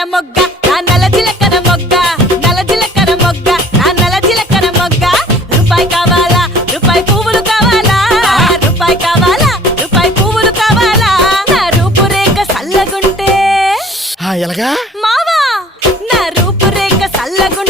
జీలకర్ర మొగ్గ నా నల్ల జీలకర్ర మొగ్గ నల్ల జీలకర్ర మొగ్గ నా నల్ల జీలకర్ర మొగ్గ రూపాయి కావాలా రూపాయి పువ్వులు కావాలా రూపాయి కావాలా రూపాయి పువ్వులు కావాలా నా రూపురేఖ సల్లగుంటే ఎలాగా మావా నా రూపురేఖ సల్లగుంటే